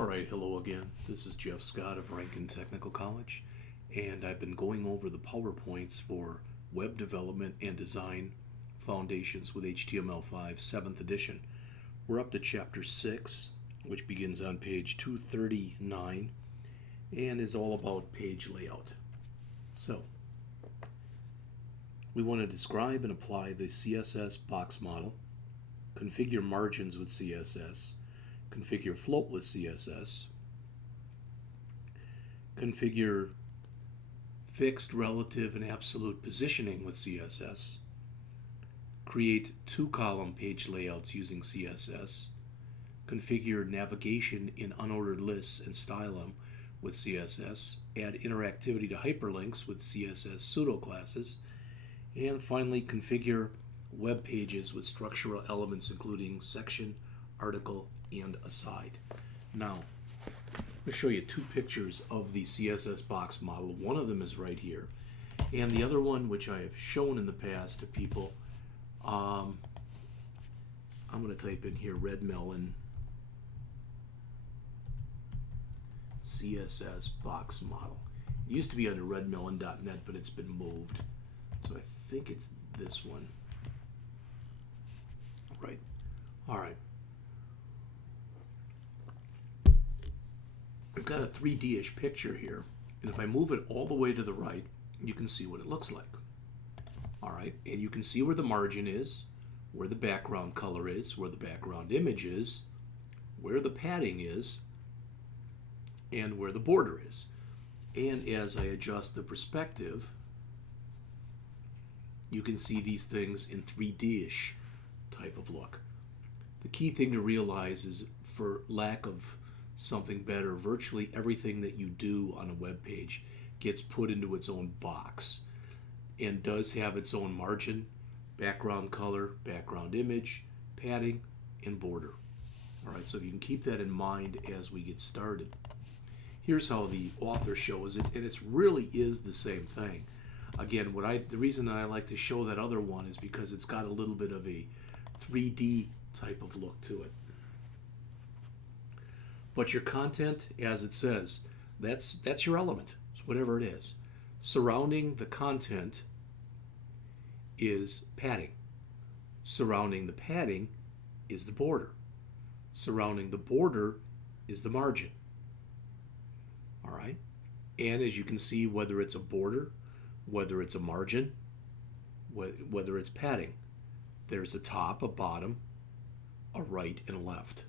Alright, hello again. This is Jeff Scott of Rankin Technical College, and I've been going over the PowerPoints for Web Development and Design Foundations with HTML5 7th edition. We're up to Chapter 6, which begins on page 239 and is all about page layout. So, we want to describe and apply the CSS box model, configure margins with CSS, configure float with CSS, configure fixed, relative, and absolute positioning with CSS, create two-column page layouts using CSS, configure navigation in unordered lists and style them with CSS, add interactivity to hyperlinks with CSS pseudo-classes, and finally configure web pages with structural elements including section, article, and aside. Now, I'm going to show you two pictures of the CSS box model. One of them is right here, and the other one, which I have shown in the past to people, I'm going to type in here Red Melon CSS box model. It used to be under redmelon.net, but it's been moved, so I think it's this one. Right. All right. I've got a 3D-ish picture here, and if I move it all the way to the right, you can see what it looks like. All right, and you can see where the margin is, where the background color is, where the background image is, where the padding is, and where the border is. And as I adjust the perspective, you can see these things in 3D-ish type of look. The key thing to realize is, for lack of something better, virtually everything that you do on a web page gets put into its own box and does have its own margin, background color, background image, padding, and border. All right, so you can keep that in mind as we get started. Here's how the author shows it, and it really is the same thing. Again, the reason that I like to show that other one is because it's got a little bit of a 3D type of look to it. But your content, as it says, that's your element, whatever it is. Surrounding the content is padding. Surrounding the padding is the border. Surrounding the border is the margin. All right? And as you can see, whether it's a border, whether it's a margin, whether it's padding, there's a top, a bottom, a right, and a left.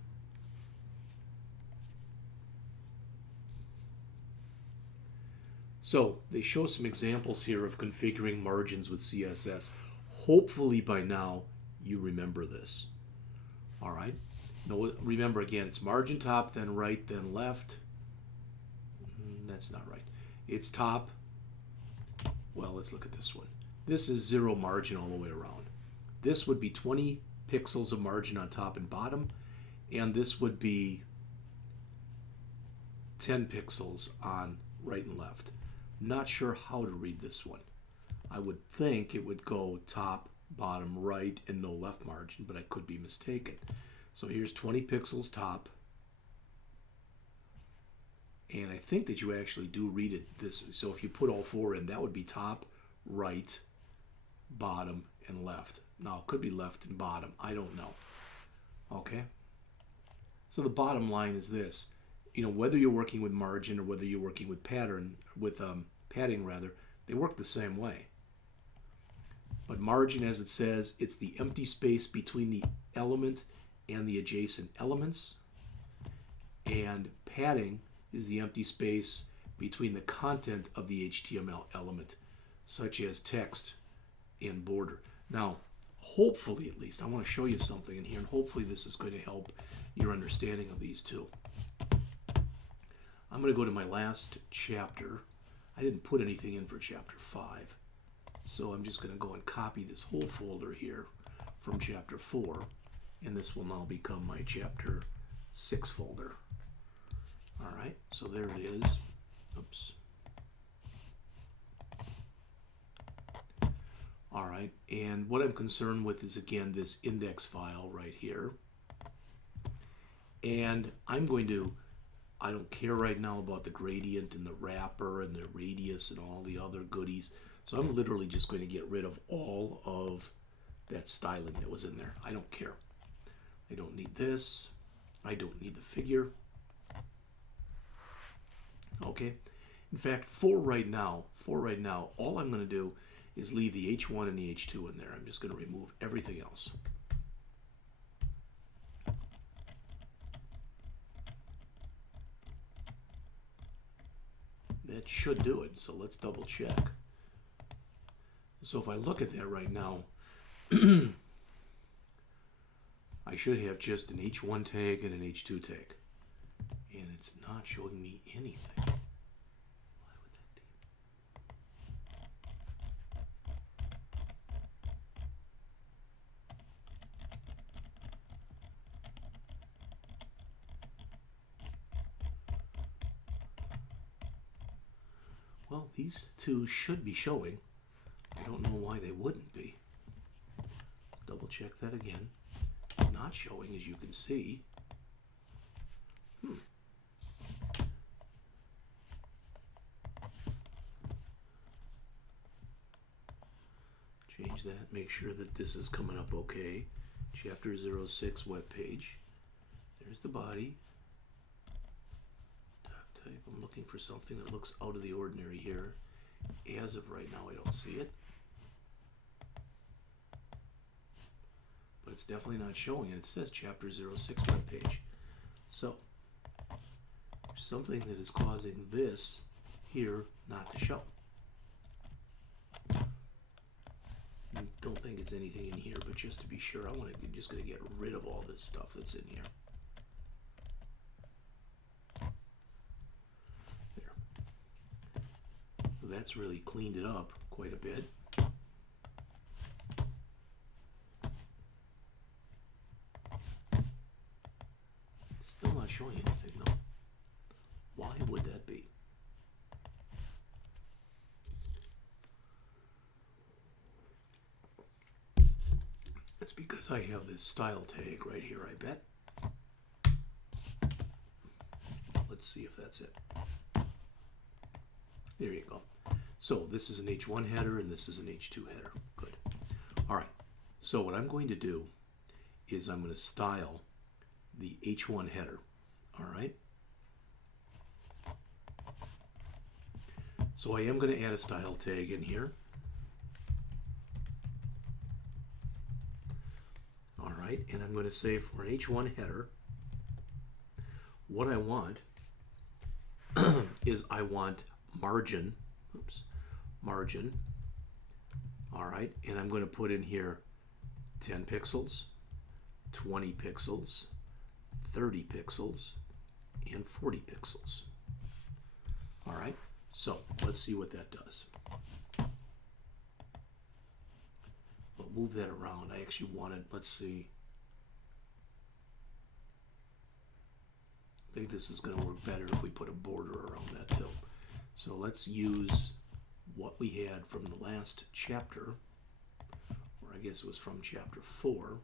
So they show some examples here of configuring margins with CSS. Hopefully by now you remember this. All right. Now remember again, it's margin top, then right, then left. That's not right. It's top. Well, let's look at this one. This is zero margin all the way around. This would be 20 pixels of margin on top and bottom, and this would be 10 pixels on right and left. Not sure how to read this one. I would think it would go top, bottom, right, and no left margin, but I could be mistaken. So here's 20 pixels top, and I think that you actually do read it this. So if you put all four in, that would be top, right, bottom, and left. Now, it could be left and bottom. I don't know. Okay? So the bottom line is this. You know, whether you're working with margin or whether you're working with padding, they work the same way. But margin, as it says, it's the empty space between the element and the adjacent elements. And padding is the empty space between the content of the HTML element, such as text and border. Now, hopefully, at least, I want to show you something in here, and hopefully this is going to help your understanding of these two. I'm going to go to my last chapter. I didn't put anything in for chapter 5, so I'm just going to go and copy this whole folder here from chapter 4, and this will now become my chapter 6 folder. All right, so there it is. Oops. All right, and what I'm concerned with is, again, this index file right here. And I'm going to I don't care right now about the gradient and the wrapper and the radius and all the other goodies. So I'm literally just going to get rid of all of that styling that was in there. I don't care. I don't need this. I don't need the figure. Okay. In fact, for right now, all I'm going to do is leave the H1 and the H2 in there. I'm just going to remove everything else. That should do it. So let's double check. So if I look at that right now, I should have just an H1 tag and an H2 tag. And it's not showing me anything. Why would that be? Well, these two should be showing. I don't know why they wouldn't be. Double check that again. Not showing, as you can see. Change that. Make sure that this is coming up okay. Chapter 06 webpage. There's the body. Doc type. I'm looking for something that looks out of the ordinary here. As of right now, I don't see it. But it's definitely not showing it. It says Chapter 06 webpage. So, there's something that is causing this here not to show. I don't think it's anything in here, but just to be sure, I'm just going to get rid of all this stuff that's in here. There. So that's really cleaned it up quite a bit. Still not showing anything though. Why would that be? That's because I have this style tag right here, I bet. Let's see if that's it. There you go. So this is an H1 header and this is an H2 header. Good. All right. So what I'm going to do is I'm going to style the H1 header. All right. So I am going to add a style tag in here. All right. And I'm going to say for an H1 header, what I want is I want margin. Oops. Margin. All right. And I'm going to put in here 10 pixels, 20 pixels, 30 pixels, and 40 pixels. All right, so let's see what that does. We'll move that around. I actually wanted, let's see. I think this is going to work better if we put a border around that too. So let's use what we had from the last chapter, or I guess it was from chapter 4.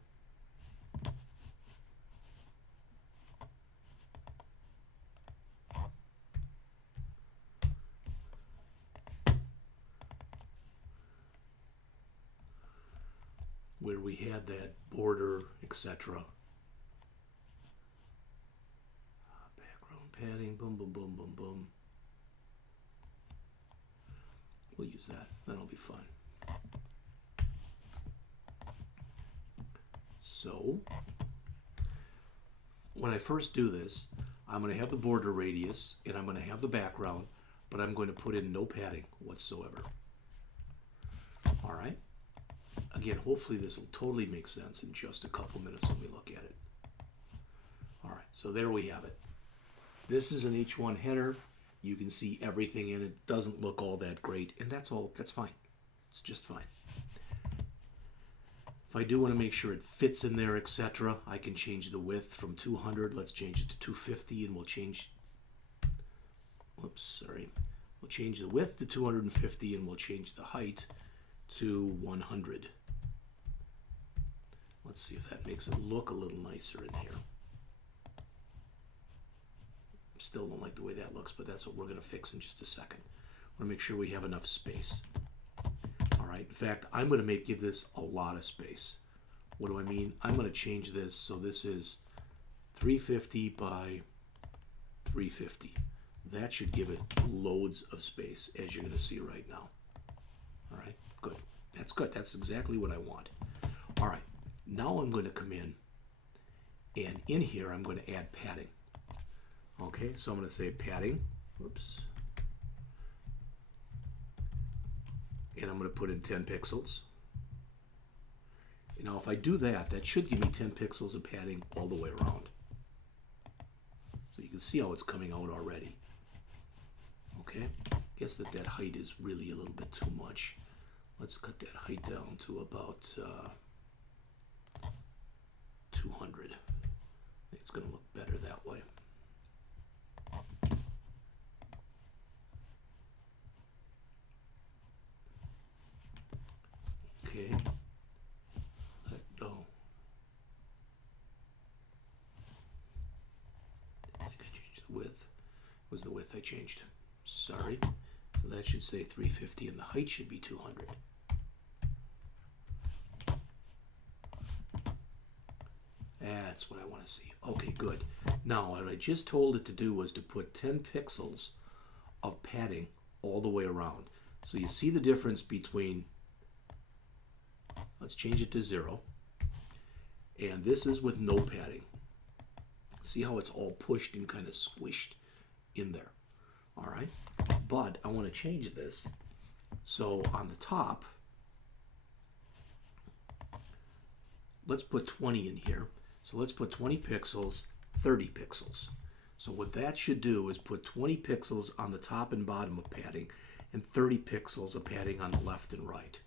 Where we had that border, etc. Background padding, boom, boom, boom, boom, boom. We'll use that. That'll be fun. So, when I first do this, I'm going to have the border radius and I'm going to have the background, but I'm going to put in no padding whatsoever. All right. Again, hopefully this will totally make sense in just a couple minutes when we look at it. All right, so there we have it. This is an H1 header. You can see everything in it. Doesn't look all that great, and that's all. That's fine. It's just fine. If I do want to make sure it fits in there, etc., I can change the width from 200. Let's change it to 250, and we'll change. Whoops, sorry. We'll change the width to 250, and we'll change the height to 100. Let's see if that makes it look a little nicer in here. Still don't like the way that looks, but that's what we're going to fix in just a second. I want to make sure we have enough space. All right. In fact, I'm going to give this a lot of space. What do I mean? I'm going to change this so this is 350 by 350. That should give it loads of space, as you're going to see right now. All right. Good. That's good. That's exactly what I want. All right. Now I'm going to come in, and in here I'm going to add padding. Okay, so I'm going to say padding. Whoops. And I'm going to put in 10 pixels. Now, if I do that, that should give me 10 pixels of padding all the way around. So you can see how it's coming out already. Okay, guess that height is really a little bit too much. Let's cut that height down to about 200. It's going to look better that way. Okay. I think I changed the width. It was the width I changed. Sorry. So that should say 350 and the height should be 200. That's what I want to see. Okay, good. Now, what I just told it to do was to put 10 pixels of padding all the way around. So you see the difference between, let's change it to 0. And this is with no padding. See how it's all pushed and kind of squished in there. All right. But I want to change this. So on the top, let's put 20 in here. So let's put 20 pixels, 30 pixels. So what that should do is put 20 pixels on the top and bottom of padding and 30 pixels of padding on the left and right.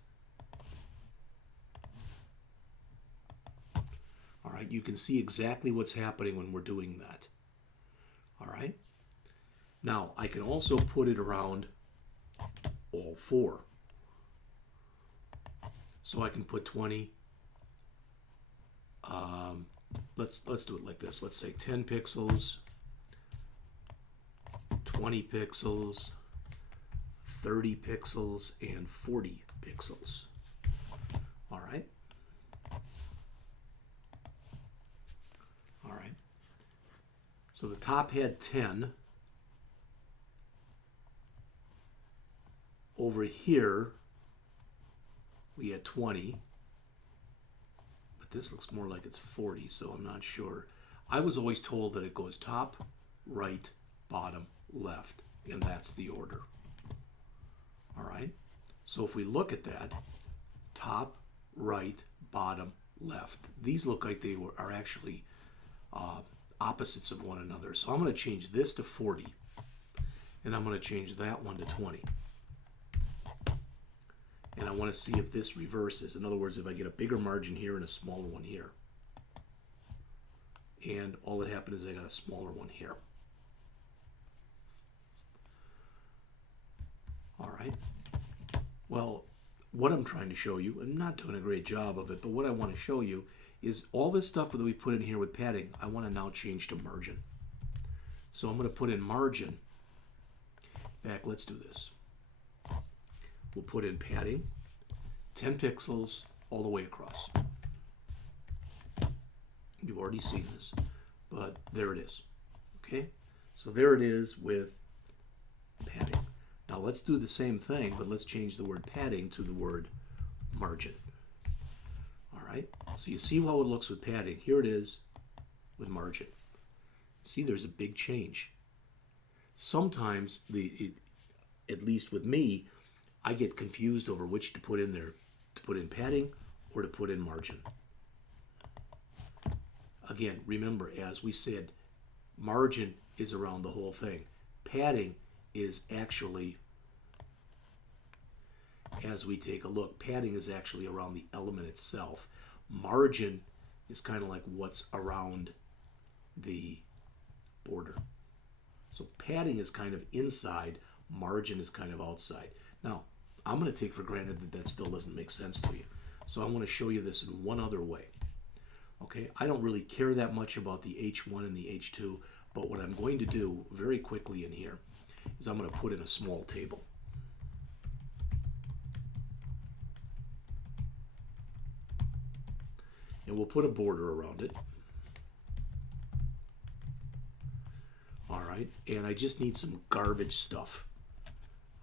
All right, you can see exactly what's happening when we're doing that. All right. Now, I can also put it around all four. So I can put 20. Let's do it like this. Let's say 10 pixels, 20 pixels, 30 pixels, and 40 pixels. All right. All right. So the top had 10. Over here, we had 20. But this looks more like it's 40, so I'm not sure. I was always told that it goes top, right, bottom, left, and that's the order. All right. So if we look at that, top, right, bottom, left. These look like they are actually opposites of one another. So I'm going to change this to 40, and I'm going to change that one to 20. And I want to see if this reverses. In other words, if I get a bigger margin here and a smaller one here. And all that happened is I got a smaller one here. All right. Well, what I'm trying to show you, I'm not doing a great job of it, but what I want to show you is all this stuff that we put in here with padding, I want to now change to margin. So I'm going to put in margin. In fact, let's do this. We'll put in padding, 10 pixels all the way across. You've already seen this, but there it is. Okay, so there it is with padding. Now let's do the same thing, but let's change the word padding to the word margin. All right, so you see how it looks with padding. Here it is with margin. See, there's a big change. Sometimes, at least with me, I get confused over which to put in there, to put in padding or to put in margin. Again, remember, as we said, margin is around the whole thing. Padding is actually, as we take a look, padding is actually around the element itself. Margin is kind of like what's around the border. So padding is kind of inside, margin is kind of outside. Now, I'm going to take for granted that that still doesn't make sense to you. So I want to show you this in one other way. Okay, I don't really care that much about the H1 and the H2, But what I'm going to do very quickly in here is I'm going to put in a small table. And we'll put a border around it. All right, and I just need some garbage stuff.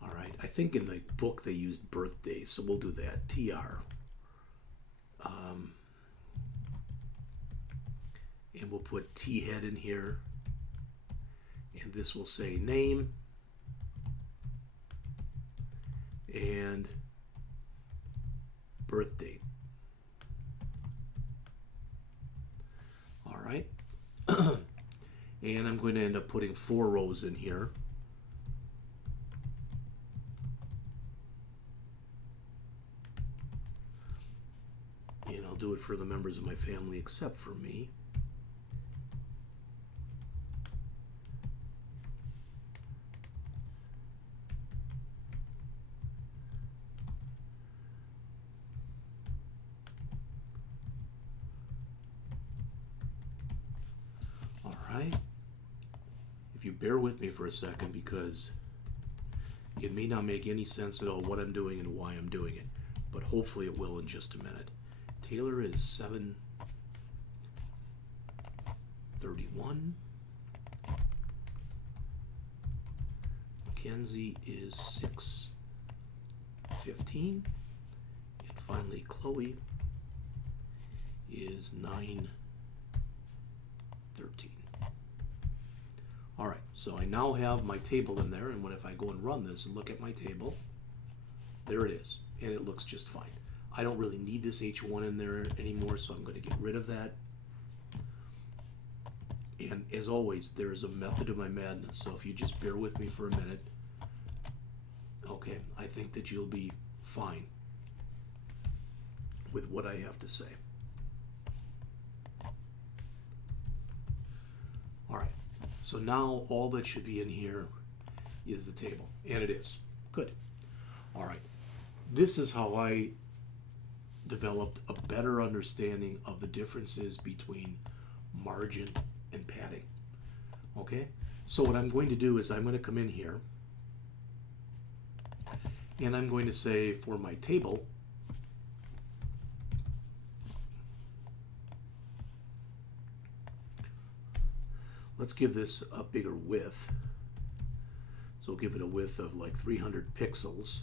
All right, I think in the book they used birthdays, so we'll do that. TR. And we'll put T head in here. And this will say name. And birth date. All right. And I'm going to end up putting 4 rows in here. And I'll do it for the members of my family except for me. All right. If you bear with me for a second, because it may not make any sense at all what I'm doing and why I'm doing it, but hopefully it will in just a minute. Taylor is 7:31. Mackenzie is 6:15. And finally Chloe is 9:13. All right, so I now have my table in there, and if I go and run this and look at my table, there it is, and it looks just fine. I don't really need this H1 in there anymore, so I'm going to get rid of that. And as always, there is a method to my madness, so if you just bear with me for a minute, okay, I think that you'll be fine with what I have to say. All right. So now all that should be in here is the table, and it is. Good. All right. This is how I developed a better understanding of the differences between margin and padding. Okay? So what I'm going to do is I'm going to come in here, and I'm going to say for my table, let's give this a bigger width. So we'll give it a width of like 300 pixels,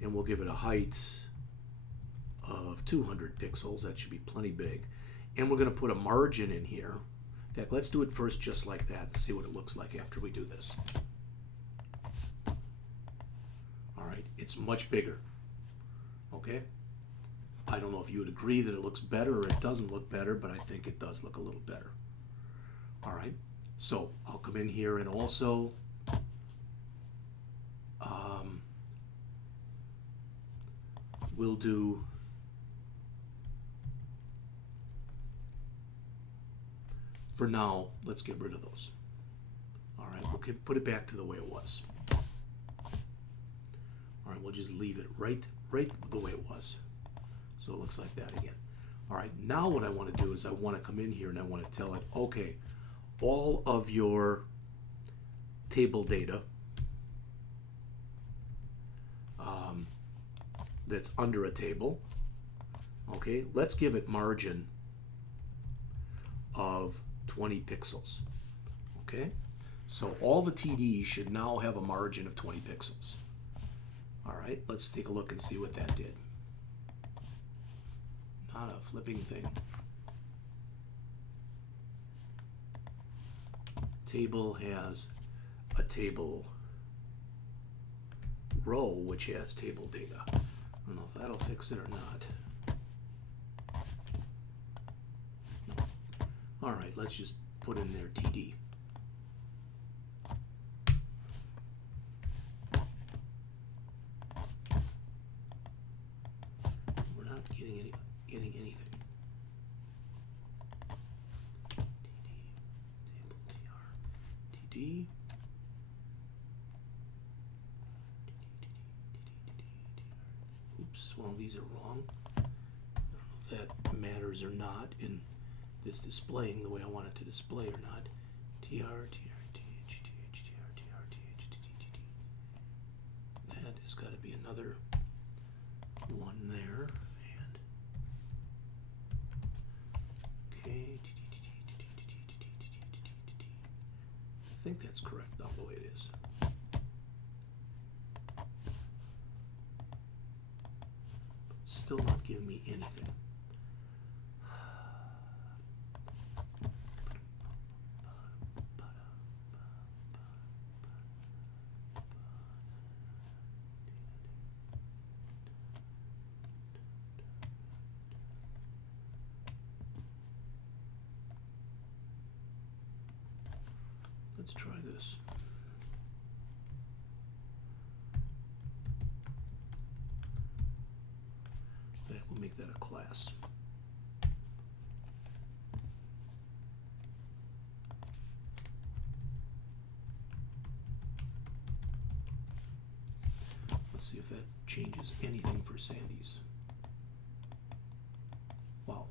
and we'll give it a height of 200 pixels. That should be plenty big. And we're going to put a margin in here. In fact, let's do it first just like that and see what it looks like after we do this. All right, it's much bigger. Okay? I don't know if you would agree that it looks better or it doesn't look better, but I think it does look a little better. All right, so I'll come in here and also we'll do for now, let's get rid of those. All right, we'll put it back to the way it was. All right, we'll just leave it right the way it was. So it looks like that again. All right, now what I want to do is I want to come in here and I want to tell it, okay, all of your table data that's under a table, okay, let's give it margin of 20 pixels. Okay, so all the TDs should now have a margin of 20 pixels. All right, let's take a look and see what that did. Not a flipping thing. Table has a table row which has table data. I don't know if that'll fix it or not. All right, let's just put in there TD. We're not getting anything. TD, table TR, TD. Oops, well, these are wrong. I don't know if that matters or not in this displaying the way I want it to display or not. That has got to be another one there. And okay. I think that's correct now the way it is. But still not giving me anything. Let's try this. We'll make that a class. Let's see if that changes anything for Sandy's. Wow.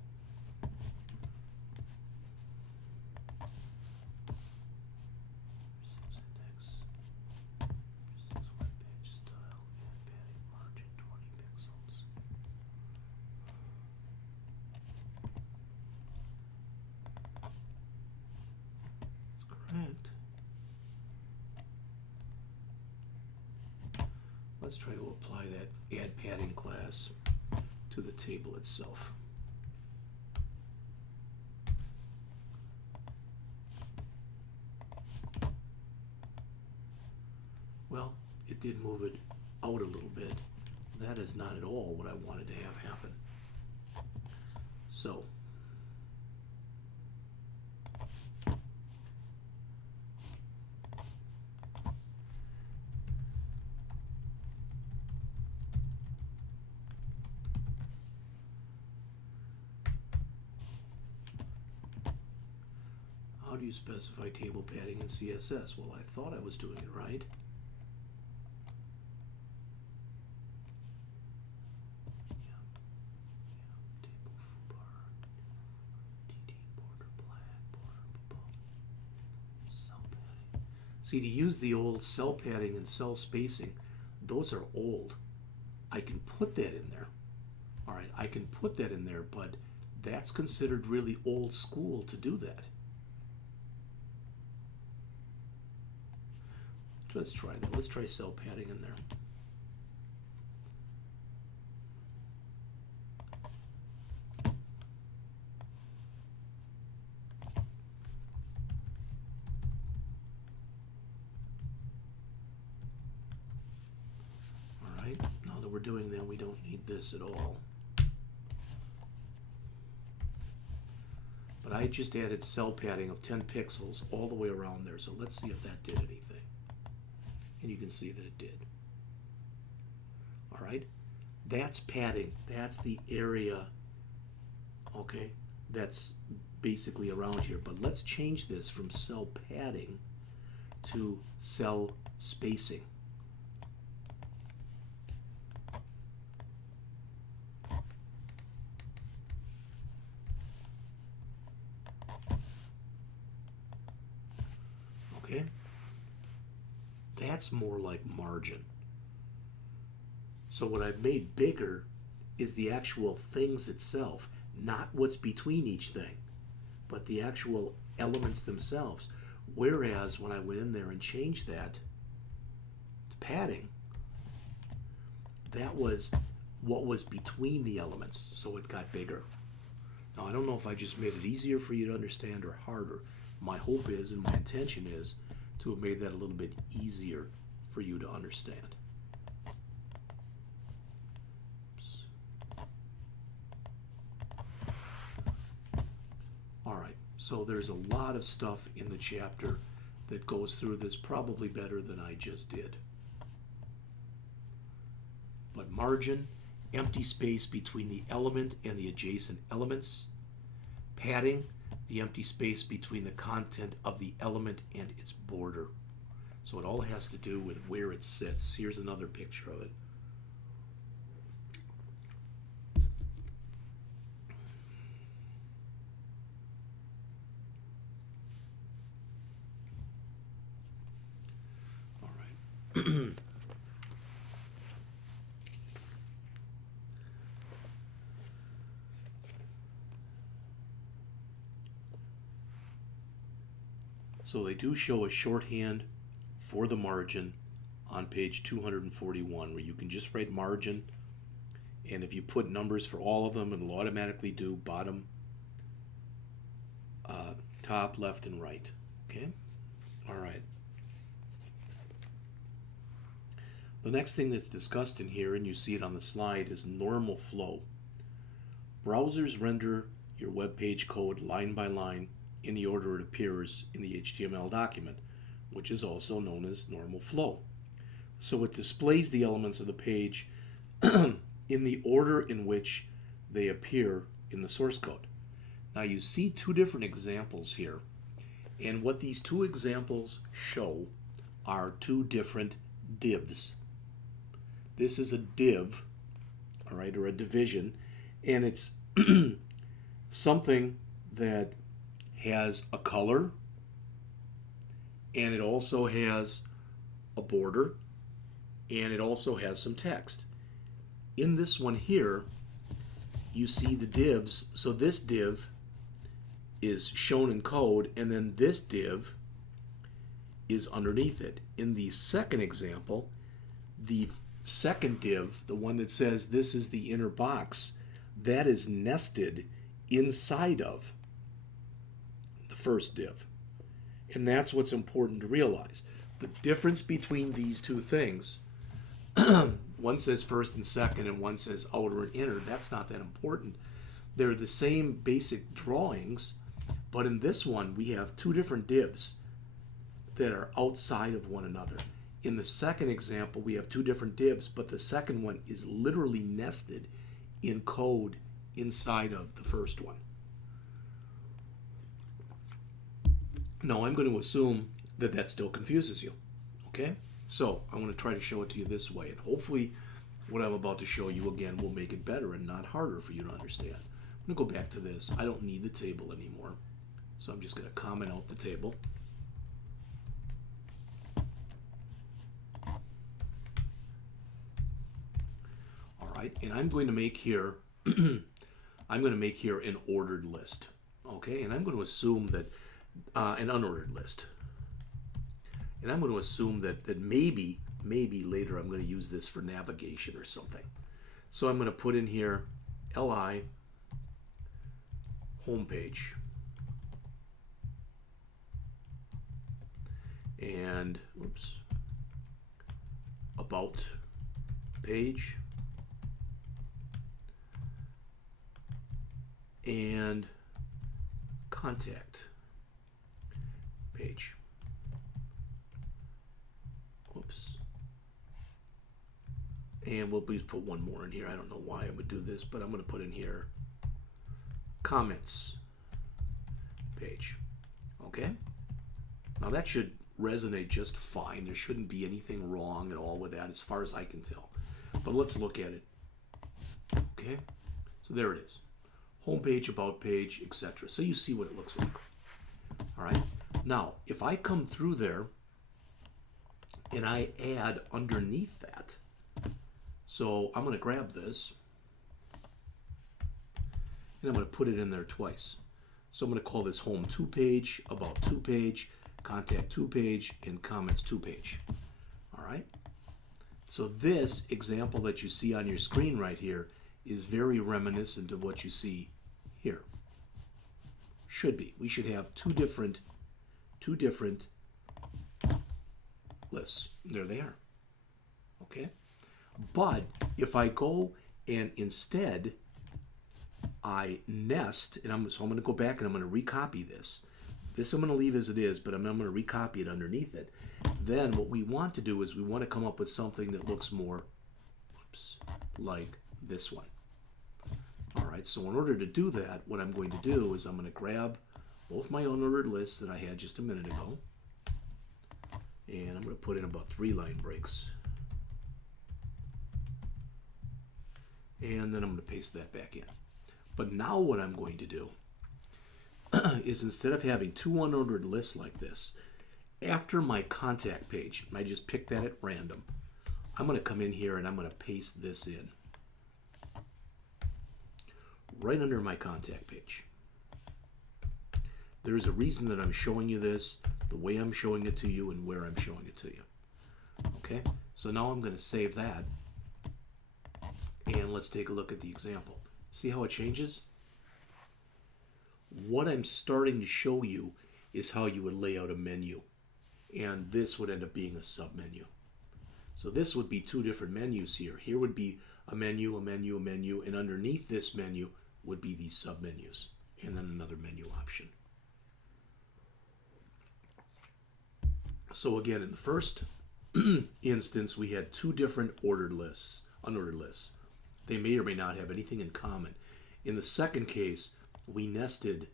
Let's try to apply that add padding class to the table itself. Well, it did move it out a little bit. That is not at all what I wanted to have happen. So, how do you specify table padding in CSS? Well, I thought I was doing it right. See, to use the old cell padding and cell spacing, those are old. I can put that in there. All right, I can put that in there, but that's considered really old school to do that. Let's try that. Let's try cell padding in there. All right, now that we're doing that, we don't need this at all. But I just added cell padding of 10 pixels all the way around there, so let's see if that did anything. And you can see that it did. All right, that's padding. That's the area, okay, that's basically around here. But let's change this from cell padding to cell spacing. Okay. That's more like margin. So what I've made bigger is the actual things itself, not what's between each thing, but the actual elements themselves. Whereas when I went in there and changed that to padding, that was what was between the elements, so it got bigger. Now I don't know if I just made it easier for you to understand or harder. My hope is, and my intention is, to have made that a little bit easier for you to understand. All right, so there's a lot of stuff in the chapter that goes through this probably better than I just did. But margin, empty space between the element and the adjacent elements. Padding, the empty space between the content of the element and its border. So it all has to do with where it sits. Here's another picture of it. So they do show a shorthand for the margin on page 241 where you can just write margin, and if you put numbers for all of them, it'll automatically do bottom, top, left, and right. Okay? All right. The next thing that's discussed in here, and you see it on the slide, is normal flow. Browsers render your web page code line by line in the order it appears in the HTML document, which is also known as normal flow. So it displays the elements of the page in the order in which they appear in the source code. Now you see two different examples here, and what these two examples show are two different divs. This is a div, all right, or a division, and it's something that has a color, and it also has a border, and it also has some text. In this one here, you see the divs. So this div is shown in code, and then this div is underneath it. In the second example, the second div, the one that says this is the inner box, that is nested inside of the first div. And that's what's important to realize. The difference between these two things, one says first and second and one says outer and inner, that's not that important. They're the same basic drawings, but in this one we have two different divs that are outside of one another. In the second example we have two different divs, but the second one is literally nested in code inside of the first one. Now I'm going to assume that that still confuses you. Okay? So I want to try to show it to you this way, and hopefully what I'm about to show you again will make it better and not harder for you to understand. I'm going to go back to this. I don't need the table anymore, so I'm just going to comment out the table. All right, and I'm going to make here an ordered list. Okay, and I'm going to assume that an unordered list. And I'm going to assume that maybe later I'm going to use this for navigation or something. So I'm going to put in here li homepage, and about page, and contact page. And we'll please put one more in here. I don't know why I would do this, but I'm going to put in here comments page. Okay? Now that should resonate just fine. There shouldn't be anything wrong at all with that as far as I can tell. But let's look at it. Okay? So there it is. Homepage, about page, etc. So you see what it looks like. All right? Now, if I come through there and I add underneath that, so I'm going to grab this and I'm going to put it in there twice. So I'm going to call this home 2 page, about 2 page, contact 2 page, and comments 2 page. All right. So this example that you see on your screen right here is very reminiscent of what you see here. Should be. We should have two different lists. There they are. Okay. But if I go and instead I nest, and I'm going to go back and I'm going to recopy this. This I'm going to leave as it is, but I'm going to recopy it underneath it. Then what we want to do is we want to come up with something that looks more like this one. All right, so in order to do that, what I'm going to do is I'm going to grab both my unordered lists that I had just a minute ago, and I'm going to put in about 3 line breaks. And then I'm going to paste that back in. But now what I'm going to do is instead of having 2 unordered lists like this, after my contact page, I just pick that at random, I'm going to come in here and I'm going to paste this in right under my contact page. There's a reason that I'm showing you this. the way I'm showing it to you and where I'm showing it to you. Okay, so now I'm going to save that, and let's take a look at the example. See how it changes? What I'm starting to show you is how you would lay out a menu, and this would end up being a submenu. So this would be two different menus here. Here would be a menu, a menu, a menu, and underneath this menu would be these submenus, and then another menu option. So again, in the first instance, we had two different ordered lists, unordered lists. They may or may not have anything in common. In the second case, we nested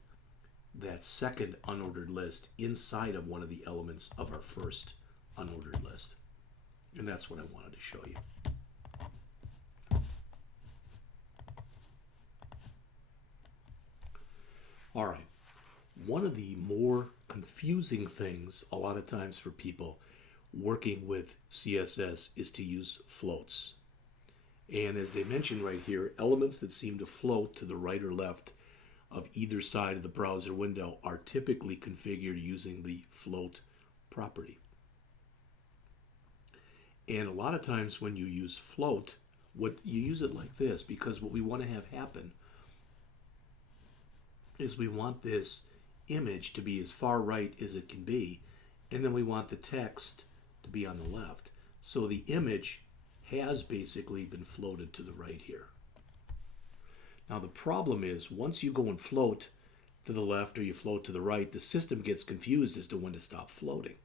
that second unordered list inside of one of the elements of our first unordered list. And that's what I wanted to show you. All right. One of the more confusing things a lot of times for people working with CSS is to use floats. And as they mention right here, elements that seem to float to the right or left of either side of the browser window are typically configured using the float property. And a lot of times when you use float, you use it like this, because what we want to have happen is we want this image to be as far right as it can be, and then we want the text to be on the left. So the image has basically been floated to the right here. Now the problem is, once you go and float to the left or you float to the right, the system gets confused as to when to stop floating.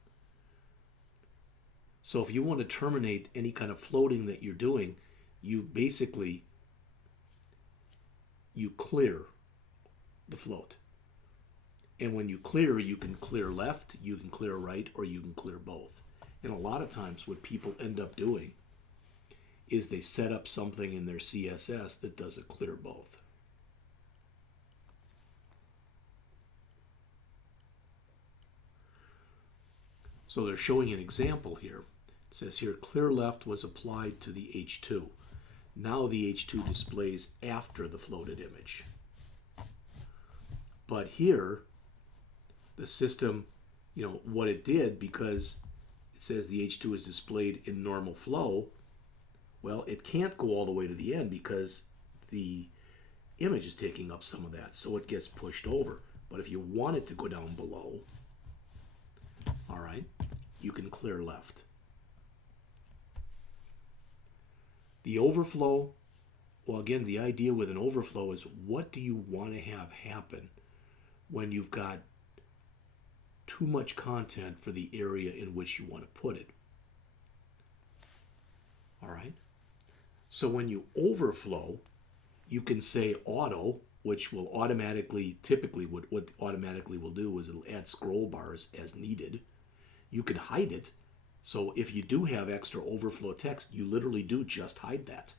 So if you want to terminate any kind of floating that you're doing, you clear the float. And when you clear, you can clear left, you can clear right, or you can clear both. And a lot of times what people end up doing is they set up something in their CSS that does a clear both. So they're showing an example here. It says here, clear left was applied to the H2. Now the H2 displays after the floated image. But here, the system, what it did, because it says the H2 is displayed in normal flow, well, it can't go all the way to the end because the image is taking up some of that, so it gets pushed over. But if you want it to go down below, all right, you can clear left. The overflow, well, again, the idea with an overflow is, what do you want to have happen when you've got too much content for the area in which you want to put it? All right. So when you overflow, you can say auto, which will automatically, typically what automatically will do is it'll add scroll bars as needed. You can hide it. So if you do have extra overflow text, you literally do just hide that.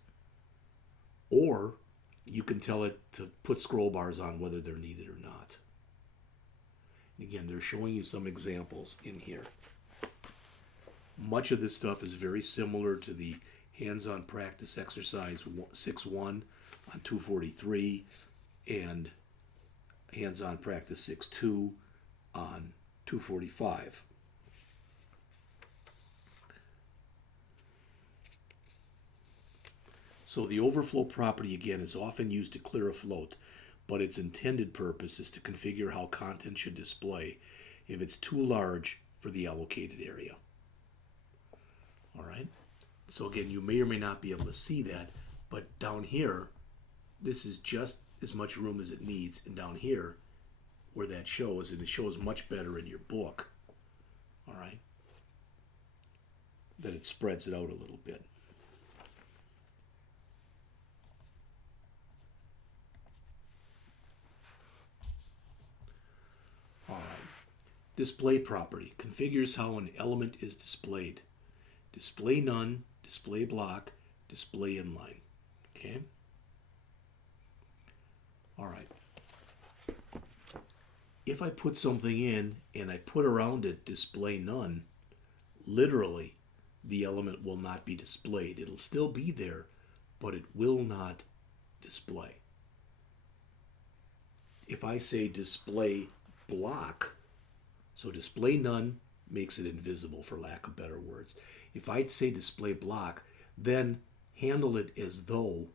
Or you can tell it to put scroll bars on whether they're needed or not. Again, they're showing you some examples in here. Much of this stuff is very similar to the hands-on practice exercise 6.1 on 243 and hands-on practice 6.2 on 245. So the overflow property, again, is often used to clear a float, but its intended purpose is to configure how content should display if it's too large for the allocated area. All right. So again, you may or may not be able to see that, but down here, this is just as much room as it needs, and down here, where that shows, and it shows much better in your book, all right, that it spreads it out a little bit. All right. Display property configures how an element is displayed. Display none, display block, display inline. Okay? All right. If I put something in and I put around it display none, literally the element will not be displayed. It'll still be there, but it will not display. If I say display block, So display none makes it invisible, for lack of better words. If I'd say display block, then handle it as though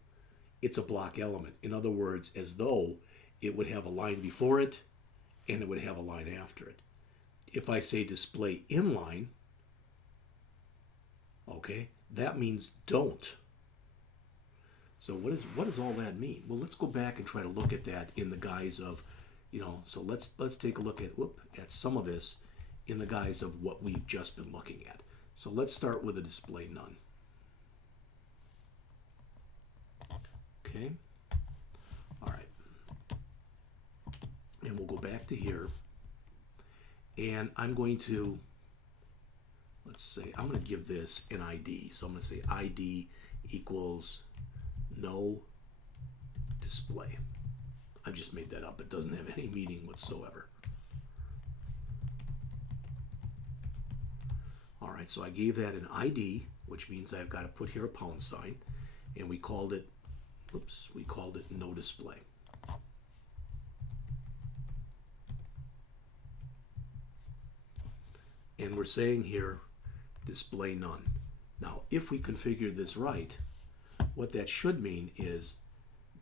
it's a block element. In other words, as though it would have a line before it and it would have a line after it. If I say display inline, okay, that means don't. So what does all that mean? Well, let's go back and try to look at that in the guise of, so let's take a look at some of this in the guise of what we've just been looking at. So let's start with a display none. Okay. All right. And we'll go back to here. And I'm going to, let's say, I'm going to give this an ID. So I'm going to say ID equals no display. I just made that up. It doesn't have any meaning whatsoever. All right, so I gave that an ID, which means I've got to put here a pound sign, and we called it no display. And we're saying here display none. Now, if we configure this right, what that should mean is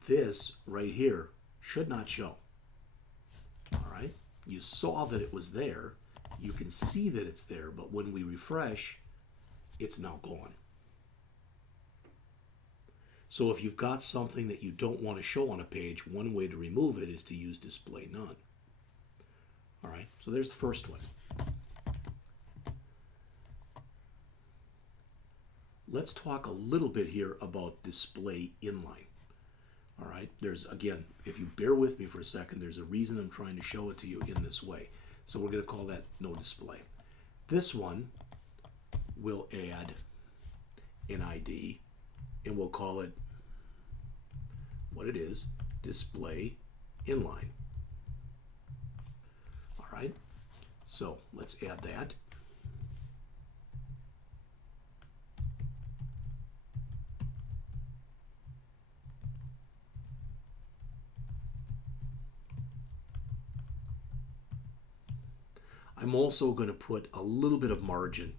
this right here should not show. All right? You saw that it was there. You can see that it's there, but when we refresh, it's now gone. So if you've got something that you don't want to show on a page, one way to remove it is to use display none. All right, so there's the first one. Let's talk a little bit here about display inline. All right, again, if you bear with me for a second, there's a reason I'm trying to show it to you in this way. So we're going to call that no display. This one will add an ID, and we'll call it what it is, display inline. All right, so let's add that. I'm also going to put a little bit of margin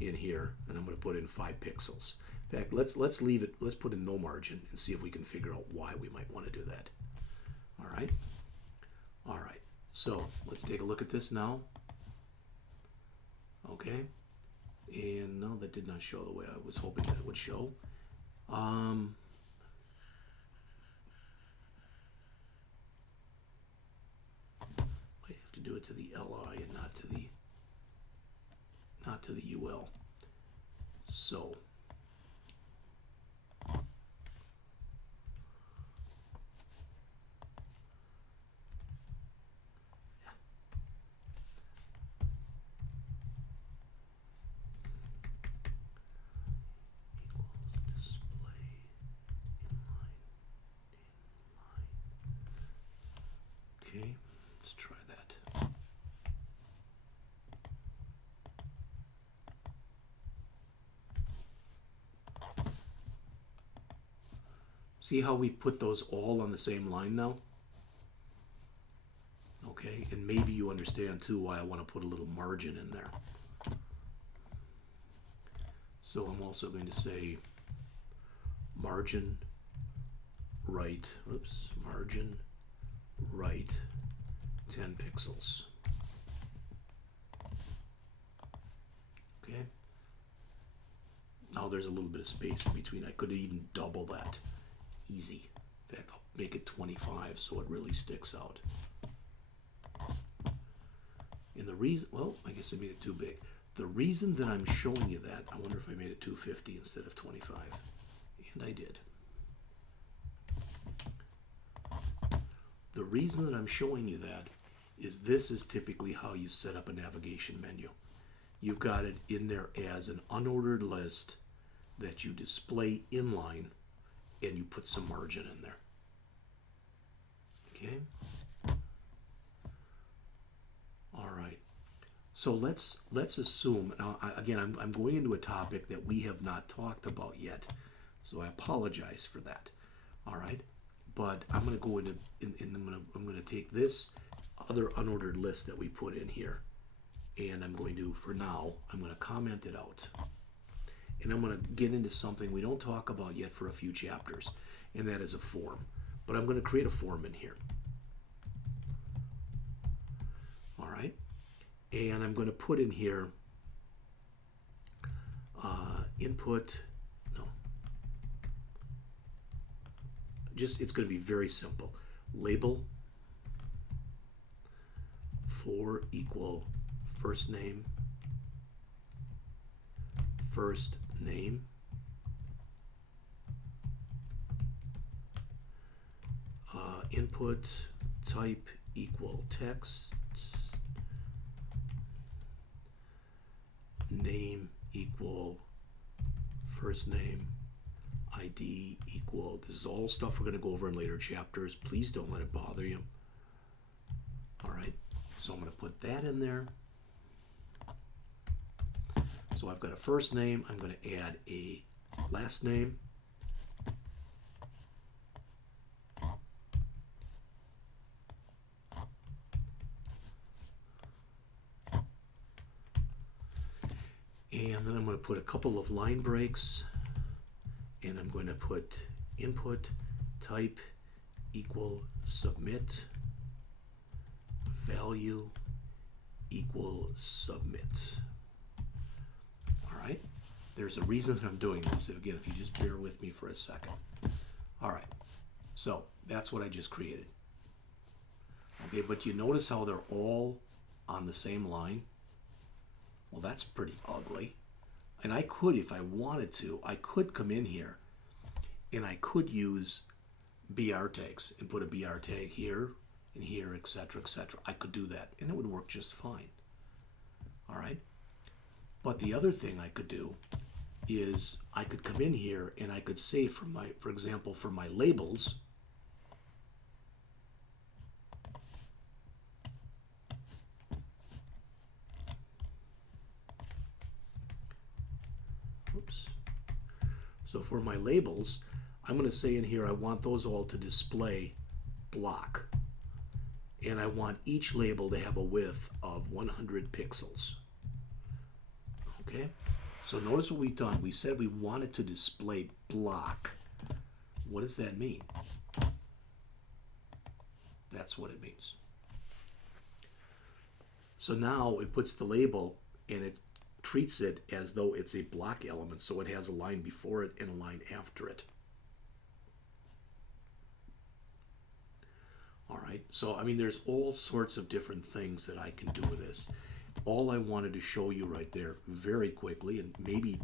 in here, and I'm going to put in 5 pixels. In fact, let's leave it. Let's put in no margin and see if we can figure out why we might want to do that. All right. All right. So let's take a look at this now. Okay. And no, that did not show the way I was hoping that it would show. Do it to the LI and not to the UL. So equals display inline. Okay, let's try that. See how we put those all on the same line now? Okay, and maybe you understand too why I want to put a little margin in there. So I'm also going to say margin right, margin right 10 pixels. Okay. Now there's a little bit of space in between. I could even double that. Easy. In fact, I'll make it 25 so it really sticks out. And the reason, well, I guess I made it too big. The reason that I'm showing you that, I wonder if I made it 250 instead of 25. And I did. The reason that I'm showing you that is this is typically how you set up a navigation menu. You've got it in there as an unordered list that you display inline, and you put some margin in there. Okay. All right. So let's assume. Now, again, I'm going into a topic that we have not talked about yet, so I apologize for that. All right. But I'm going to go into, I'm going to take this other unordered list that we put in here, And I'm going to, for now, I'm going to comment it out. And I'm going to get into something we don't talk about yet for a few chapters, and that is a form. But I'm going to create a form in here. All right? And I'm going to put in here input, it's going to be very simple. Label for equal first name, input type equal text, name equal first name, ID equal, this is all stuff we're going to go over in later chapters. Please don't let it bother you. All right, so I'm going to put that in there. So I've got a first name. I'm going to add a last name. And then I'm going to put a couple of line breaks, and I'm going to put input type equal submit, value equal submit. All right, there's a reason that I'm doing this. Again, if you just bear with me for a second. All right, so that's what I just created. Okay, but you notice how they're all on the same line? Well, that's pretty ugly. And I could, if I wanted to, I could come in here and I could use BR tags and put a BR tag here and here, etc., etc. I could do that and it would work just fine. All right. But the other thing I could do is I could come in here and I could say for example, for my labels, so for my labels, I'm going to say in here I want those all to display block. And I want each label to have a width of 100 pixels. Okay? So notice what we've done. We said we wanted to display block. What does that mean? That's what it means. So now it puts the label and it treats it as though it's a block element, so it has a line before it and a line after it. All right, so I mean there's all sorts of different things that I can do with this. All I wanted to show you right there very quickly, and maybe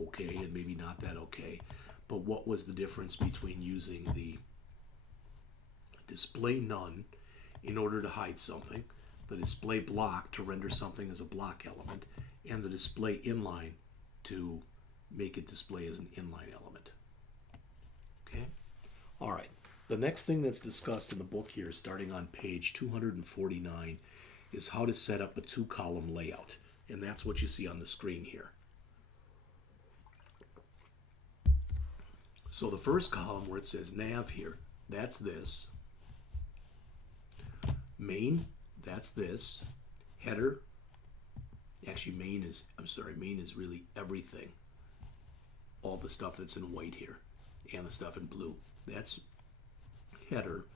okay and maybe not that okay, but what was the difference between using the display none in order to hide something, the display block to render something as a block element, and the display inline to make it display as an inline element. Okay? All right. The next thing that's discussed in the book here, starting on page 249, is how to set up a two-column layout. And that's what you see on the screen here. So the first column where it says nav here, that's this. Main, that's this. Header, actually main is really everything. All the stuff that's in white here and the stuff in blue. That's header.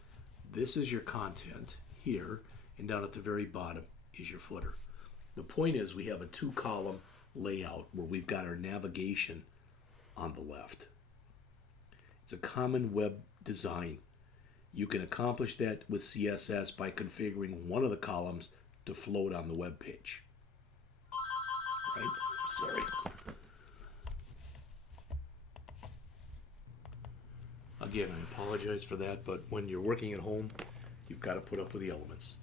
This is your content here, and down at the very bottom is your footer. The point is we have a two-column layout where we've got our navigation on the left. It's a common web design. You can accomplish that with CSS by configuring one of the columns to float on the web page. Right? Sorry. Again, I apologize for that, but when you're working at home, you've got to put up with the elements.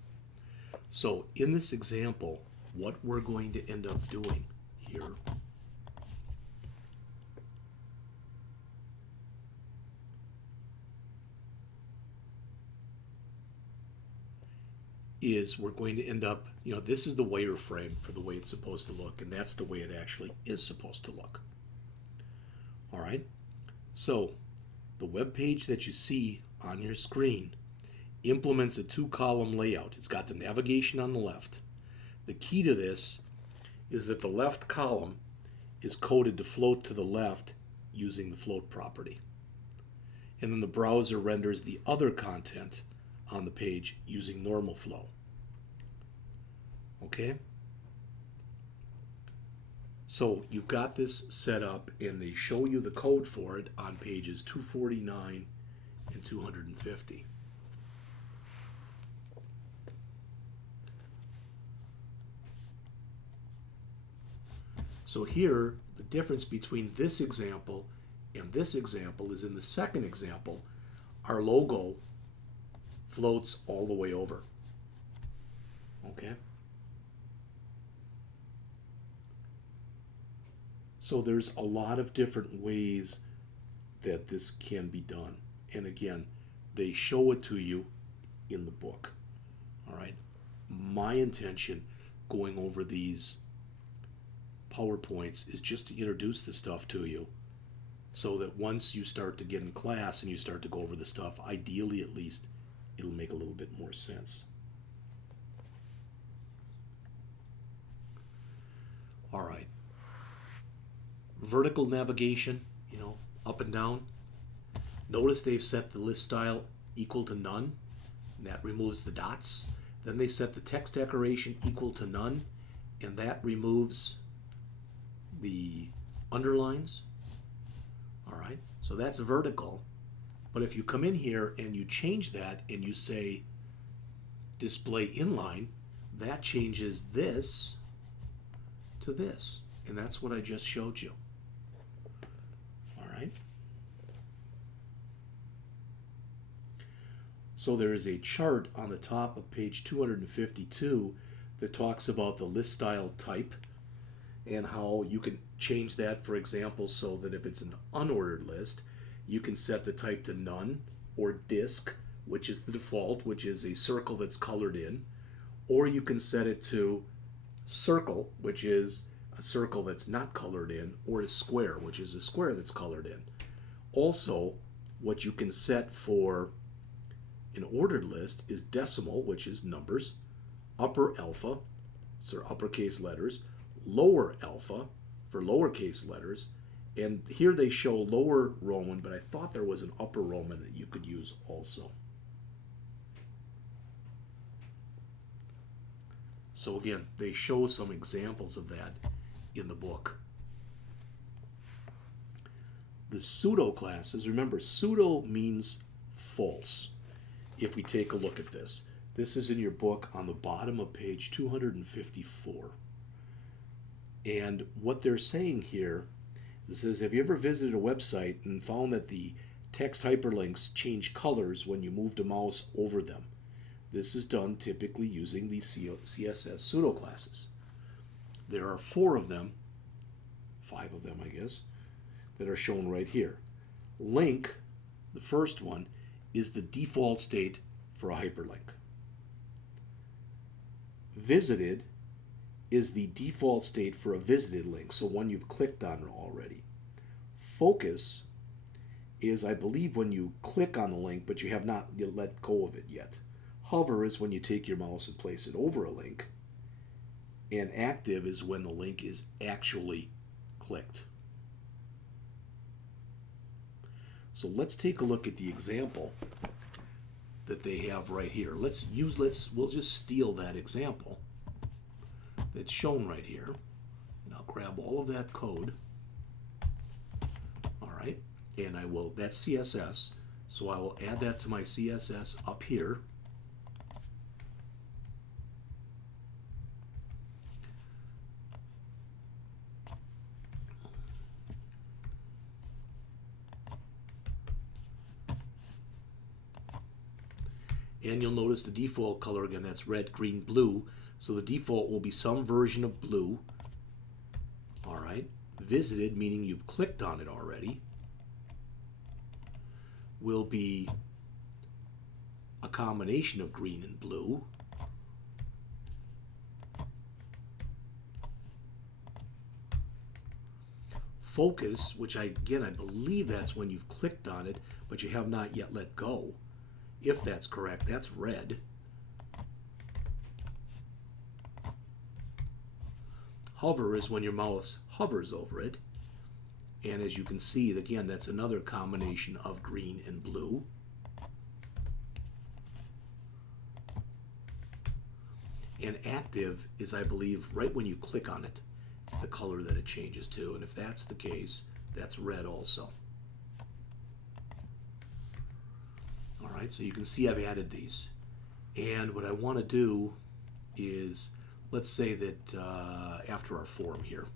So in this example, what we're going to end up doing here is we're going to end up, this is the wireframe for the way it's supposed to look, and that's the way it actually is supposed to look. All right, so the web page that you see on your screen implements a two-column layout. It's got the navigation on the left. The key to this is that the left column is coded to float to the left using the float property. And then the browser renders the other content on the page using normal flow. Okay? So you've got this set up, and they show you the code for it on pages 249 and 250. So here, the difference between this example and this example is in the second example, our logo floats all the way over. Okay? So there's a lot of different ways that this can be done. And again, they show it to you in the book. All right? My intention going over these PowerPoints is just to introduce the stuff to you so that once you start to get in class and you start to go over the stuff, ideally at least, it'll make a little bit more sense. All right. Vertical navigation, up and down. Notice they've set the list style equal to none, and that removes the dots. Then they set the text decoration equal to none, and that removes the underlines. All right, so that's vertical. But if you come in here and you change that and you say display inline, that changes this to this. And that's what I just showed you. All right. So there is a chart on the top of page 252 that talks about the list style type and how you can change that, for example, so that if it's an unordered list, you can set the type to none or disk, which is the default, which is a circle that's colored in, or you can set it to circle, which is a circle that's not colored in, or a square, which is a square that's colored in. Also, what you can set for an ordered list is decimal, which is numbers, upper alpha, so uppercase letters, lower alpha for lowercase letters, and here they show lower Roman, but I thought there was an upper Roman that you could use also. So again, they show some examples of that in the book. The pseudo classes, remember, pseudo means false. If we take a look at this, this is in your book on the bottom of page 254. And what they're saying here, it says, have you ever visited a website and found that the text hyperlinks change colors when you move the mouse over them? This is done typically using the CSS pseudo classes. There are 4 of them, 5 of them I guess, that are shown right here. Link, the first one, is the default state for a hyperlink. Visited is the default state for a visited link, so one you've clicked on already. Focus is, I believe, when you click on the link but you have not let go of it yet. Hover is when you take your mouse and place it over a link. And active is when the link is actually clicked. So let's take a look at the example that they have right here. We'll just steal that example that's shown right here. And I'll grab all of that code. All right, and that's CSS, so I will add that to my CSS up here. And you'll notice the default color, again, that's red, green, blue. So the default will be some version of blue. All right. Visited, meaning you've clicked on it already, will be a combination of green and blue. Focus, which I believe that's when you've clicked on it, but you have not yet let go. If that's correct, that's red. Hover is when your mouse hovers over it. And as you can see, again, that's another combination of green and blue. And active is, I believe, right when you click on it, the color that it changes to. And if that's the case, that's red also. All right, so you can see I've added these. And what I want to do is, let's say that after our form here,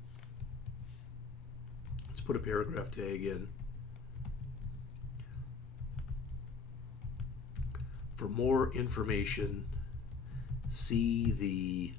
let's put a paragraph tag in. For more information, see the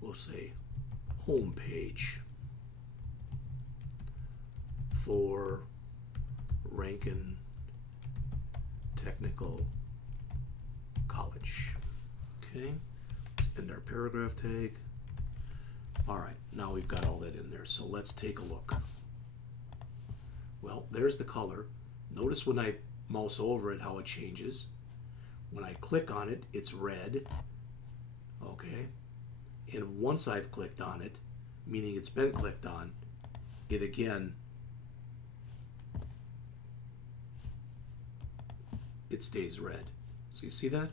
we'll say home page for Rankin Technical College. Okay, let's end our paragraph tag. All right, now we've got all that in there, so let's take a look. Well, there's the color. Notice when I mouse over it how it changes. When I click on it, it's red. Okay, and once I've clicked on it, meaning it's been clicked on, it again, it stays red. So you see that?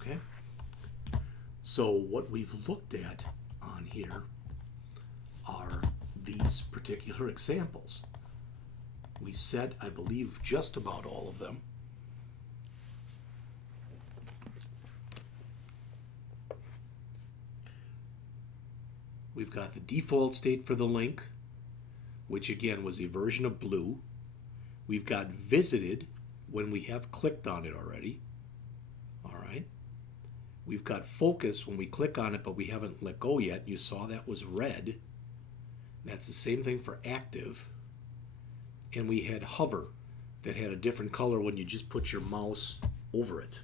Okay. So what we've looked at on here are these particular examples. We said, I believe, just about all of them. We've got the default state for the link, which again was a version of blue. We've got visited when we have clicked on it already. All right. We've got focus when we click on it, but we haven't let go yet. You saw that was red. That's the same thing for active. And we had hover that had a different color when you just put your mouse over it.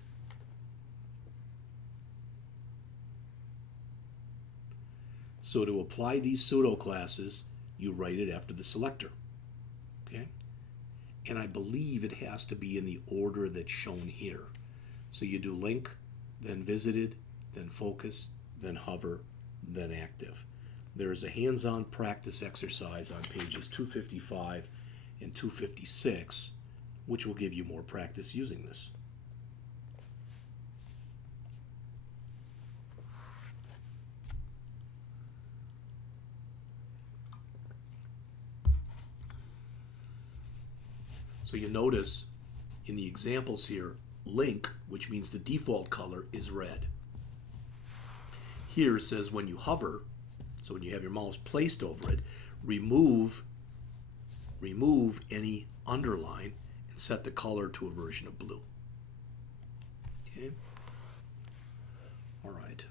So to apply these pseudo classes, you write it after the selector. Okay? And I believe it has to be in the order that's shown here. So you do link, then visited, then focus, then hover, then active. There is a hands-on practice exercise on pages 255 and 256, which will give you more practice using this. So you notice in the examples here, link, which means the default color, is red. Here it says when you hover, so when you have your mouse placed over it, remove any underline and set the color to a version of blue. Okay. All right.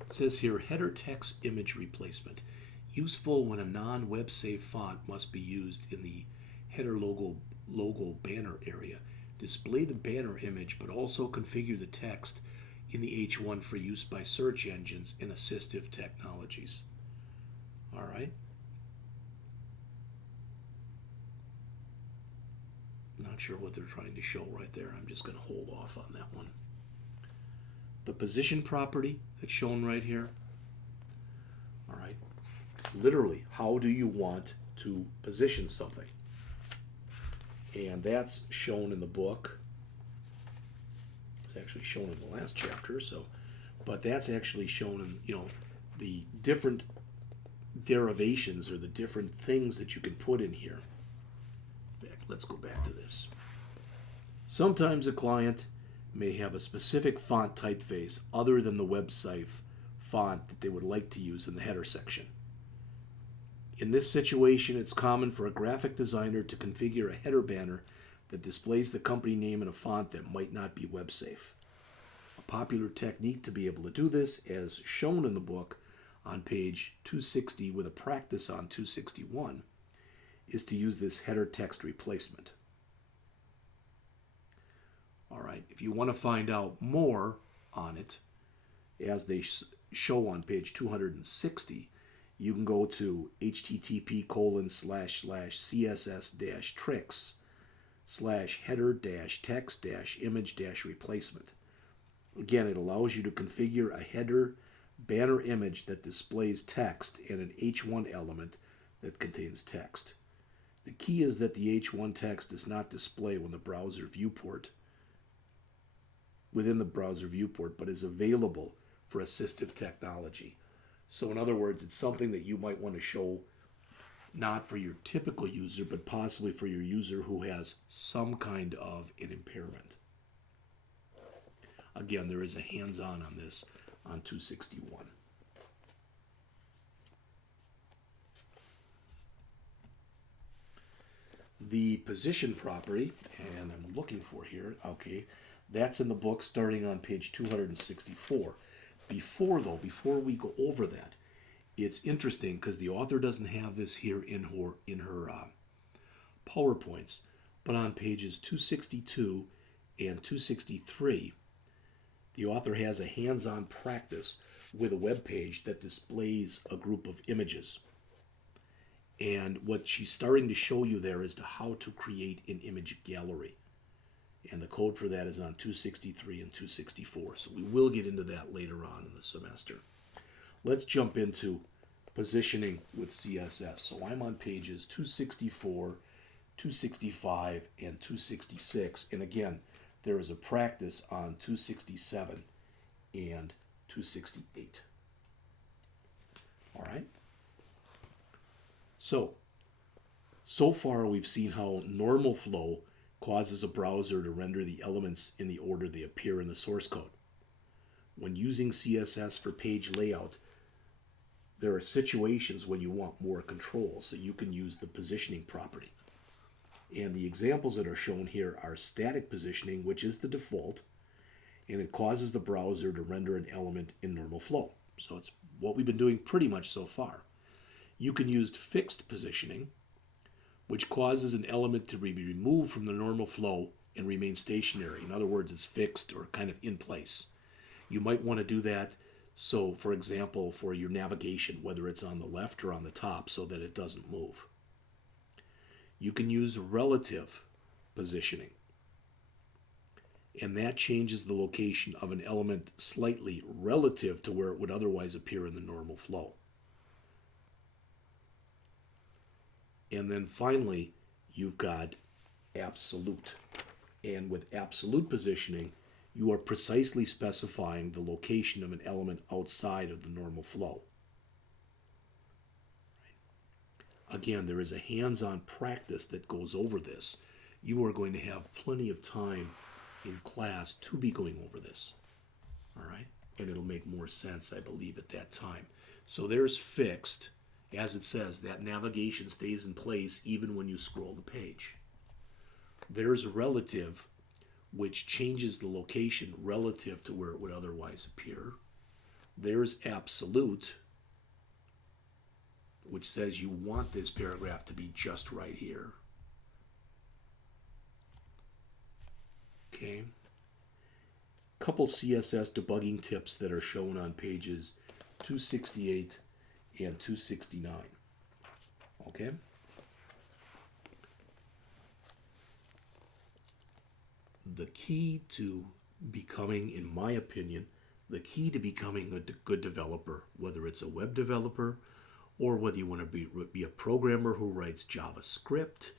It says here, header text image replacement. Useful when a non-web safe font must be used in the header logo banner area. Display the banner image, but also configure the text in the H1 for use by search engines and assistive technologies. All right. Not sure what they're trying to show right there. I'm just going to hold off on that one. The position property that's shown right here. All right. Literally, how do you want to position something? And that's shown in the book. It's actually shown in the last chapter, so, but that's actually shown in, you know, the different derivations or the different things that you can put in here. In fact, let's go back to this. Sometimes a client may have a specific font typeface other than the website font that they would like to use in the header section. In this situation, it's common for a graphic designer to configure a header banner that displays the company name in a font that might not be web safe. A popular technique to be able to do this, as shown in the book on page 260 with a practice on 261, is to use this header text replacement. All right, if you want to find out more on it, as they show on page 260, you can go to http://css-tricks/header-text-image-replacement. Again, it allows you to configure a header banner image that displays text and an H1 element that contains text. The key is that the H1 text does not display within the browser viewport, but is available for assistive technology. So in other words, it's something that you might want to show not for your typical user, but possibly for your user who has some kind of an impairment. Again, there is a hands-on on this on 261. The position property, and I'm looking for here, okay, that's in the book starting on page 264. Before we go over that, it's interesting because the author doesn't have this here in her PowerPoints, but on pages 262 and 263, the author has a hands-on practice with a web page that displays a group of images. And what she's starting to show you there is to how to create an image gallery. And the code for that is on 263 and 264. So we will get into that later on in the semester. Let's jump into positioning with CSS. So I'm on pages 264, 265, and 266. And again, there is a practice on 267 and 268. All right? So far we've seen how normal flow causes a browser to render the elements in the order they appear in the source code. When using CSS for page layout, there are situations when you want more control, so you can use the positioning property. And the examples that are shown here are static positioning, which is the default, and it causes the browser to render an element in normal flow. So it's what we've been doing pretty much so far. You can use fixed positioning, which causes an element to be removed from the normal flow and remain stationary. In other words, it's fixed or kind of in place. You might want to do that, so for example, for your navigation, whether it's on the left or on the top, so that it doesn't move. You can use relative positioning, and that changes the location of an element slightly relative to where it would otherwise appear in the normal flow. And then finally, you've got absolute. And with absolute positioning, you are precisely specifying the location of an element outside of the normal flow. Again, there is a hands-on practice that goes over this. You are going to have plenty of time in class to be going over this. All right? And it'll make more sense, I believe, at that time. So there's fixed. As it says, that navigation stays in place even when you scroll the page. There's relative, which changes the location relative to where it would otherwise appear. There's absolute, which says you want this paragraph to be just right here. Okay. Couple CSS debugging tips that are shown on pages 268 and 269. Okay? The key to becoming, in my opinion, the key to becoming a good developer, whether it's a web developer or whether you want to be a programmer who writes JavaScript,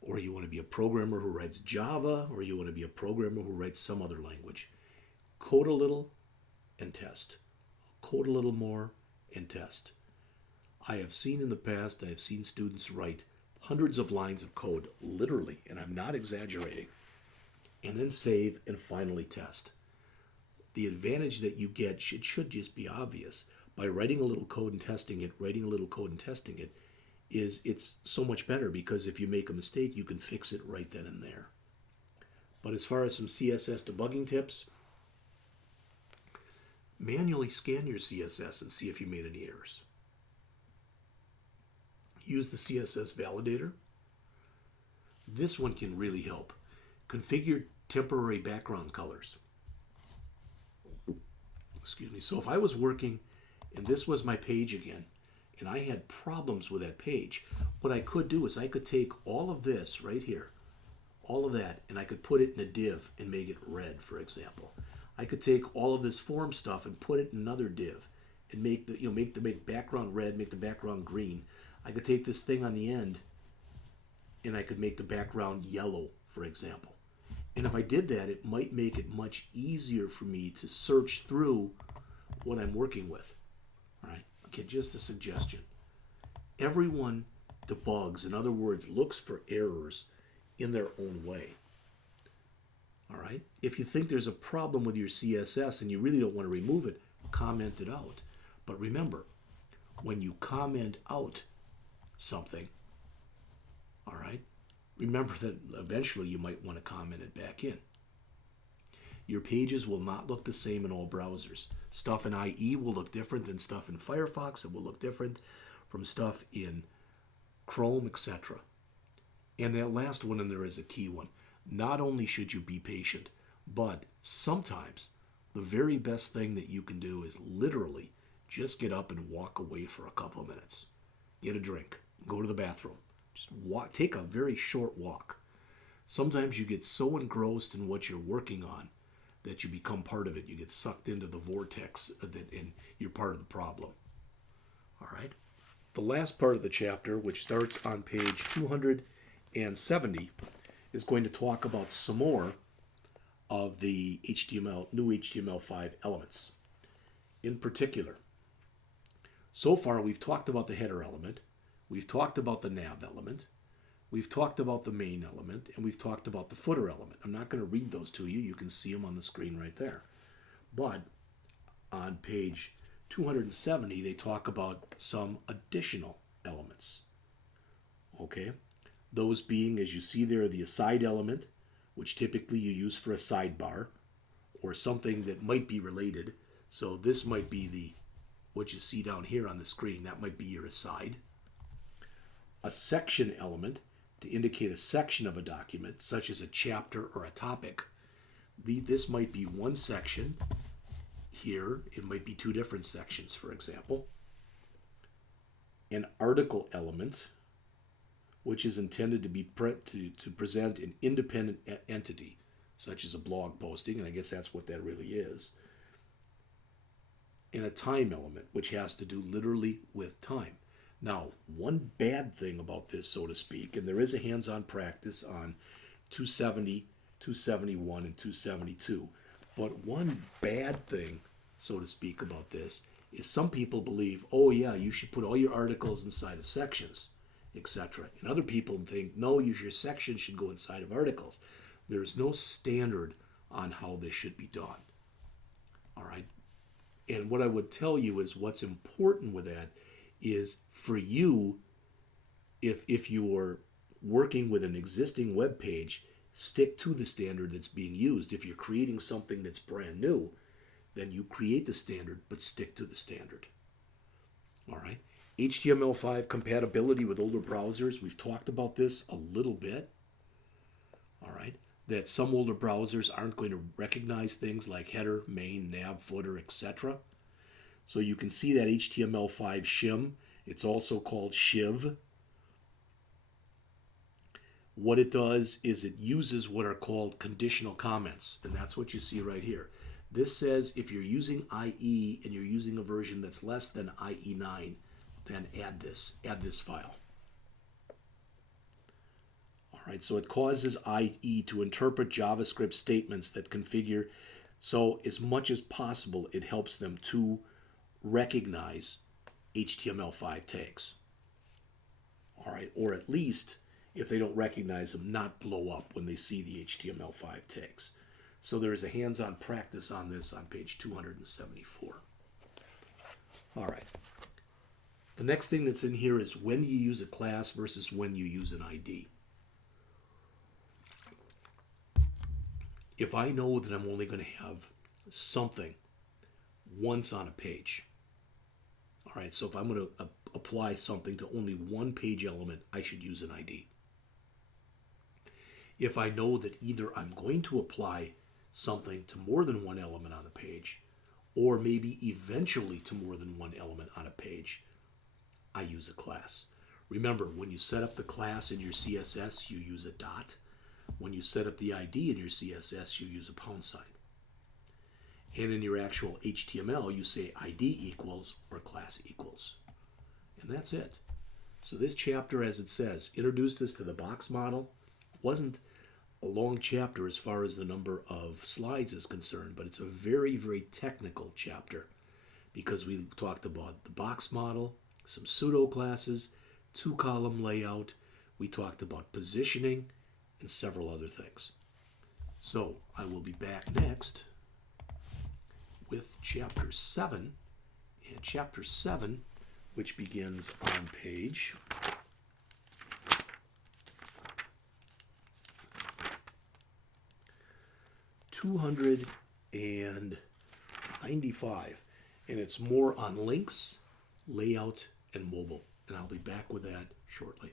or you want to be a programmer who writes Java, or you want to be a programmer who writes some other language. Code a little and test. Code a little more and test. I have seen in the past, I have seen students write hundreds of lines of code, literally, and I'm not exaggerating, and then save and finally test. The advantage that you get should just be obvious. By writing a little code and testing it, is it's so much better because if you make a mistake, you can fix it right then and there. But as far as some CSS debugging tips, manually scan your CSS and see if you made any errors. Use the CSS validator. This one can really help. Configure temporary background colors. Excuse me. So if I was working and this was my page again, and I had problems with that page, what I could do is I could take all of this right here, all of that, and I could put it in a div and make it red, for example. I could take all of this form stuff and put it in another div and make the make background red, make the background green. I could take this thing on the end and I could make the background yellow, for example. And if I did that, it might make it much easier for me to search through what I'm working with. All right? Okay, just a suggestion. Everyone debugs, in other words, looks for errors in their own way. All right? If you think there's a problem with your CSS and you really don't want to remove it, comment it out. But remember, when you comment out something, all right, remember that eventually you might want to comment it back in. Your pages will not look the same in all browsers. Stuff in IE will look different than stuff in Firefox. It will look different from stuff in Chrome, etc. And that last one in there is a key one. Not only should you be patient, but sometimes the very best thing that you can do is literally just get up and walk away for a couple of minutes. Get a drink. Go to the bathroom. Just walk, take a very short walk. Sometimes you get so engrossed in what you're working on that you become part of it. You get sucked into the vortex and you're part of the problem. All right. The last part of the chapter, which starts on page 270, is going to talk about some more of the new HTML5 elements. In particular, so far we've talked about the header element, we've talked about the nav element, we've talked about the main element, and we've talked about the footer element. I'm not going to read those to you. You can see them on the screen right there. But on page 270, they talk about some additional elements. Okay? Those being, as you see there, the aside element, which typically you use for a sidebar, or something that might be related. So this might be what you see down here on the screen. That might be your aside. A section element, to indicate a section of a document, such as a chapter or a topic. This might be one section. Here, it might be two different sections, for example. An article element, which is intended to be to present an independent entity, such as a blog posting, and I guess that's what that really is. And a time element, which has to do literally with time. Now, one bad thing about this, so to speak, and there is a hands-on practice on 270, 271, and 272, but one bad thing, so to speak, about this is some people believe, oh yeah, you should put all your articles inside of sections, etc. And other people think, no, your section should go inside of articles. There's no standard on how this should be done. All right? And what I would tell you is what's important with that is for you, if you're working with an existing web page, stick to the standard that's being used. If you're creating something that's brand new, then you create the standard, but stick to the standard. All right? HTML5 compatibility with older browsers. We've talked about this a little bit. All right? That some older browsers aren't going to recognize things like header, main, nav, footer, etc. So you can see that HTML5 shim. It's also called shiv. What it does is it uses what are called conditional comments, and that's what you see right here. This says if you're using IE and you're using a version that's less than IE9, then add this file. All right, so it causes IE to interpret JavaScript statements that configure. So as much as possible, it helps them to recognize HTML5 tags. All right, or at least if they don't recognize them, not blow up when they see the HTML5 tags. So there is a hands-on practice on this on page 274. All right. The next thing that's in here is when you use a class versus when you use an ID. If I know that I'm only going to have something once on a page, all right, so if I'm going to apply something to only one page element, I should use an ID. If I know that either I'm going to apply something to more than one element on a page, or maybe eventually to more than one element on a page, I use a class. Remember, when you set up the class in your CSS, you use a dot. When you set up the ID in your CSS, you use a pound sign. And in your actual HTML, you say ID equals or class equals. And that's it. So this chapter, as it says, introduced us to the box model. Wasn't a long chapter as far as the number of slides is concerned, but it's a very, very technical chapter because we talked about the box model, some pseudo classes, 2-column layout. We talked about positioning and several other things. So I will be back next with Chapter 7, and Chapter 7, which begins on page 295, and it's more on links, layout, and mobile, and I'll be back with that shortly.